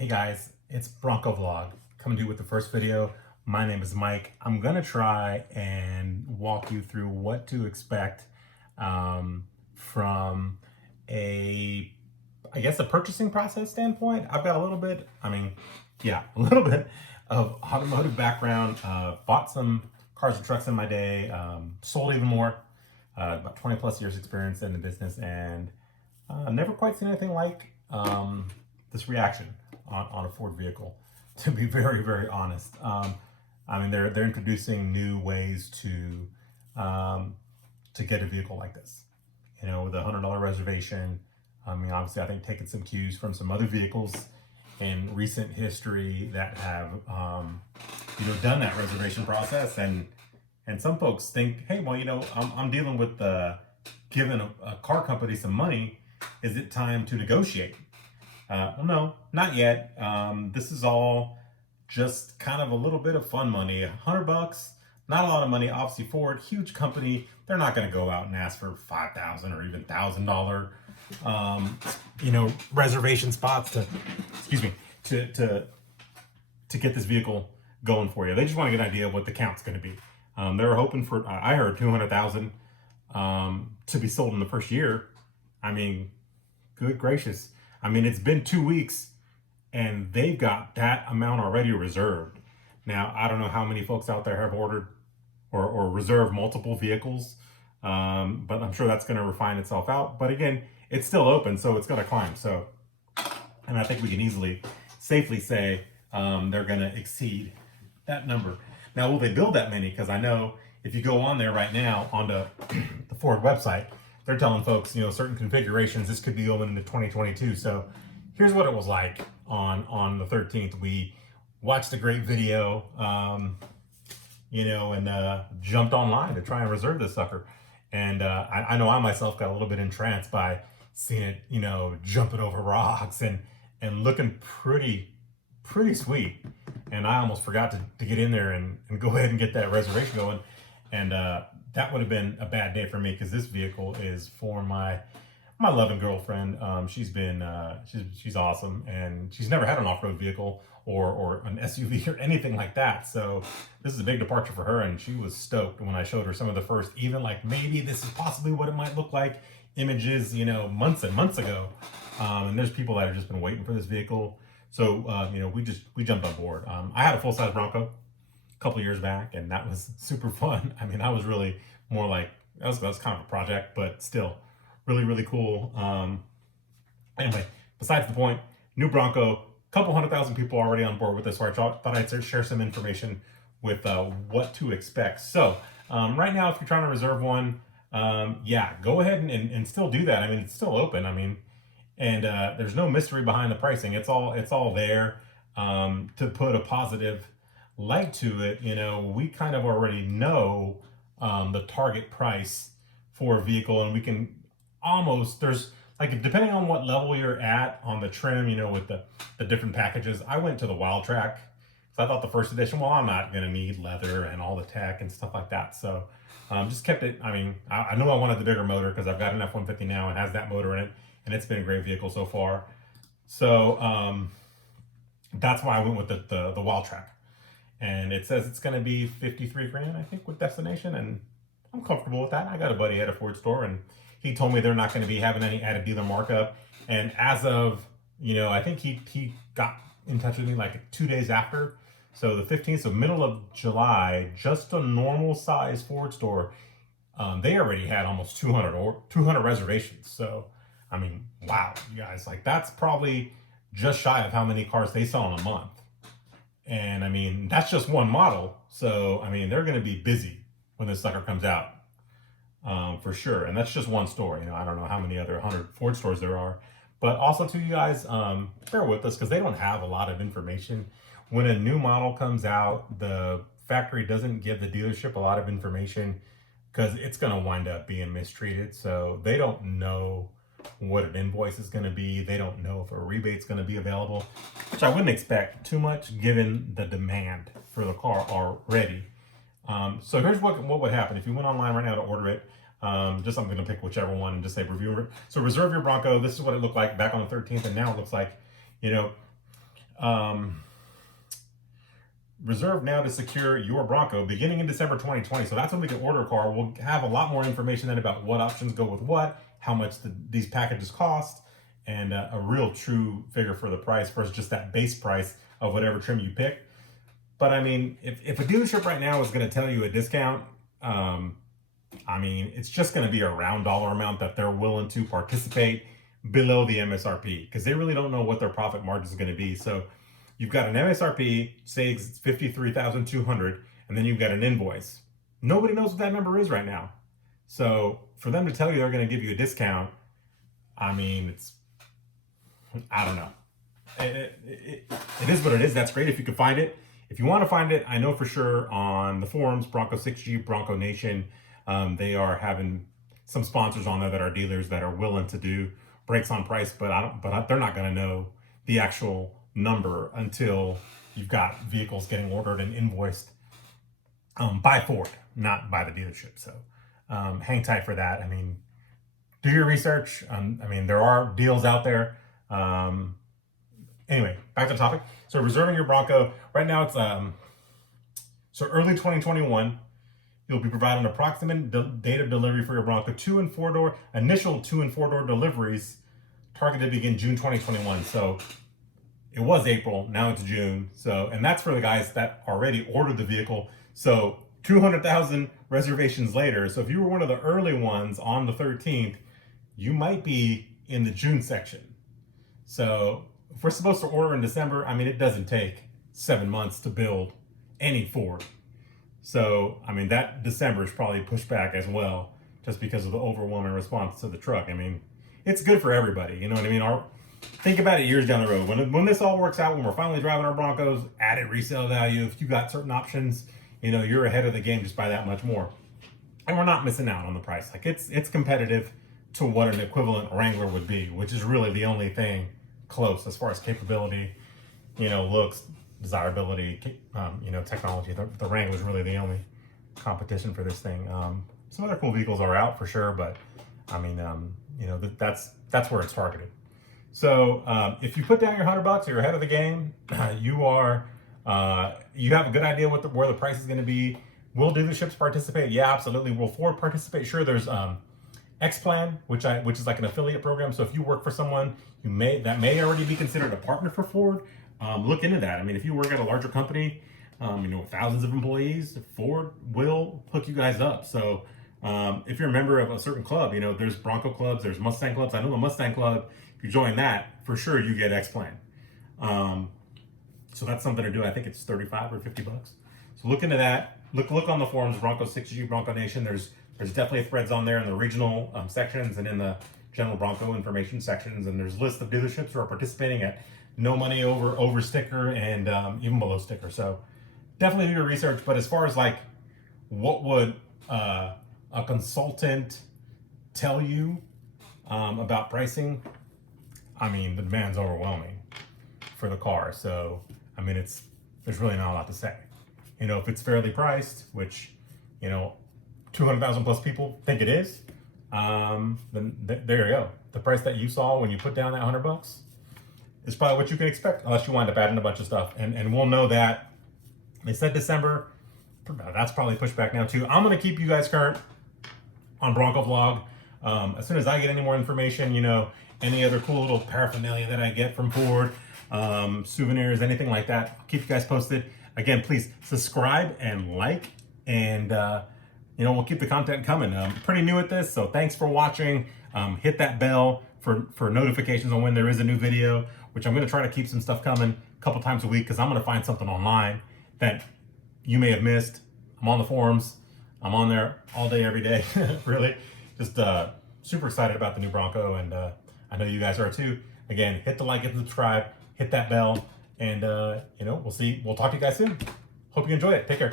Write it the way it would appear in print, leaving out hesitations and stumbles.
Hey guys, it's Bronco Vlog coming to you with the first video. My name is Mike. I'm gonna try and walk you through what to expect from I guess a purchasing process standpoint. I've got a little bit, a little bit of automotive background. Bought some cars and trucks in my day, sold even more, about 20 plus years experience in the business, and never quite seen anything like this reaction on a Ford vehicle, to be very, very honest. They're introducing new ways to get a vehicle like this. You know, with a $100 reservation. Obviously, I think taking some cues from some other vehicles in recent history that have, done that reservation process. And some folks think, hey, well, I'm dealing with giving a car company some money. Is it time to negotiate? Well, no, not yet. This is all just kind of a little bit of fun money. $100, not a lot of money. Obviously, Ford, huge company. They're not going to go out and ask for $5,000 or even $1,000, reservation spots to get this vehicle going for you. They just want to get an idea of what the count's going to be. They were hoping for, I heard 200,000 to be sold in the first year. Good gracious. It's been 2 weeks and they've got that amount already reserved. Now, I don't know how many folks out there have ordered or reserved multiple vehicles, but I'm sure that's going to refine itself out. But again, it's still open, so it's going to climb. And I think we can safely say they're going to exceed that number. Now, will they build that many? Because I know if you go on there right now on the Ford website, they're telling folks, certain configurations, this could be going into 2022. So here's what it was like on the 13th. We watched a great video, and jumped online to try and reserve this sucker. And I know I myself got a little bit entranced by seeing it, jumping over rocks and looking pretty sweet. And I almost forgot to get in there and go ahead and get that reservation going. And that would have been a bad day for me, because this vehicle is for my loving girlfriend. She's awesome, and she's never had an off-road vehicle or an SUV or anything like that. So this is a big departure for her, and she was stoked when I showed her some of the first, even like maybe this is possibly what it might look like, images, months and months ago. And there's people that have just been waiting for this vehicle. So, we jumped on board. I had a full-size Bronco a couple years back, and that was super fun. I was really more like, that was kind of a project, but still really, really cool. Anyway, besides the point, new Bronco, couple 100,000 people already on board with this, so I thought I'd share some information with what to expect. So right now, if you're trying to reserve one, go ahead and still do that. It's still open. And there's no mystery behind the pricing. It's all there. To put a positive light to it, we kind of already know the target price for a vehicle, and we can there's like, depending on what level you're at on the trim, with the different packages. I went to the Wild Track, so I thought the first edition, well, I'm not going to need leather and all the tech and stuff like that. So just kept it. I knew I wanted the bigger motor because I've got an F-150 now and has that motor in it, and it's been a great vehicle so far. So that's why I went with the Wild Track. And it says it's going to be 53 grand, I think, with destination. And I'm comfortable with that. I got a buddy at a Ford store, and he told me they're not going to be having any added dealer markup. And as of, I think he got in touch with me like 2 days after. So the 15th, so middle of July, just a normal size Ford store, they already had almost 200 reservations. So, wow, you guys, like, that's probably just shy of how many cars they sell in a month. And that's just one model. So, they're going to be busy when this sucker comes out, for sure. And that's just one store. I don't know how many other 100 Ford stores there are. But also, to you guys, bear with us, because they don't have a lot of information. When a new model comes out, the factory doesn't give the dealership a lot of information, because it's going to wind up being mistreated. So they don't know what an invoice is going to be. They don't know if a rebate's going to be available, which I wouldn't expect too much given the demand for the car already. So here's what would happen if you went online right now to order it. I'm going to pick whichever one and just say review. So reserve your Bronco. This is what it looked like back on the 13th, and now it looks like, Reserve now to secure your Bronco beginning in December 2020. So that's when we can order a car. We'll have a lot more information then about what options go with what, how much these packages cost, and a real true figure for the price versus just that base price of whatever trim you pick. But I mean, if a dealership right now is going to tell you a discount, I mean, it's just going to be a round dollar amount that they're willing to participate below the MSRP because they really don't know what their profit margin is going to be. So you've got an MSRP, say it's $53,200, and then you've got an invoice. Nobody knows what that number is right now. So for them to tell you they're going to give you a discount, I mean, I don't know. It is what it is. That's great if you can find it. If you want to find it, I know for sure on the forums, Bronco 6G, Bronco Nation, they are having some sponsors on there that are dealers that are willing to do breaks on price, but they're not going to know the actual number until you've got vehicles getting ordered and invoiced by Ford, not by the dealership. So hang tight for that. I mean, do your research. I mean, there are deals out there. Anyway, back to the topic. So reserving your Bronco, right now it's so early 2021. You'll be provided an approximate date of delivery for your Bronco. Initial 2 and 4 door deliveries targeted to begin June 2021. So it was April, now it's June. So, and that's for the guys that already ordered the vehicle. So 200,000 reservations later. So if you were one of the early ones on the 13th, you might be in the June section. So if we're supposed to order in December, I mean, it doesn't take 7 months to build any Ford. So, I mean, that December is probably pushed back as well, just because of the overwhelming response to the truck. I mean, it's good for everybody. You know what I mean? Think about it years down the road. When this all works out, when we're finally driving our Broncos, added resale value, if you got certain options, you know, you're ahead of the game just by that much more. And we're not missing out on the price. Like it's competitive to what an equivalent Wrangler would be, which is really the only thing close as far as capability, you know, looks, desirability, you know, technology. The Wrangler is really the only competition for this thing. Some other cool vehicles are out for sure, but I mean, you know, that's where it's targeted. So if you put down your $100, you're ahead of the game. You have a good idea where the price is going to be. Will dealerships participate? Yeah, absolutely. Will Ford participate? Sure. There's X-Plan, which is like an affiliate program. So if you work for someone that may already be considered a partner for Ford, look into that. I mean, if you work at a larger company, you know, with thousands of employees, Ford will hook you guys up. So if you're a member of a certain club, you know, there's Bronco clubs, there's Mustang clubs. I know the Mustang club, if you join that, for sure you get X-Plan. So that's something to do. I think it's $35 or $50. So look into that. Look on the forums, Bronco 6G, Bronco Nation. There's definitely threads on there in the regional sections and in the general Bronco information sections. And there's lists of dealerships who are participating at no money over sticker and even below sticker. So definitely do your research. But as far as like what would a consultant tell you about pricing, I mean, the demand's overwhelming for the car. So, I mean, there's really not a lot to say. You know, if it's fairly priced, which, you know, 200,000 plus people think it is, then there you go. The price that you saw when you put down that $100 is probably what you can expect, unless you wind up adding a bunch of stuff. And we'll know that. They said December. That's probably pushed back now too. I'm going to keep you guys current on Bronco Vlog. As soon as I get any more information, you know, any other cool little paraphernalia that I get from Ford, souvenirs, anything like that, I'll keep you guys posted. Again, please subscribe and like, and you know, we'll keep the content coming. I'm pretty new at this, so thanks for watching. Hit that bell for notifications on when there is a new video, which I'm going to try to keep some stuff coming a couple times a week, because I'm going to find something online that you may have missed. I'm on the forums. I'm on there all day, every day. Really, just super excited about the new Bronco, and I know you guys are too. Again, hit the like and subscribe, hit that bell, and you know, we'll talk to you guys soon. Hope you enjoy it. Take care.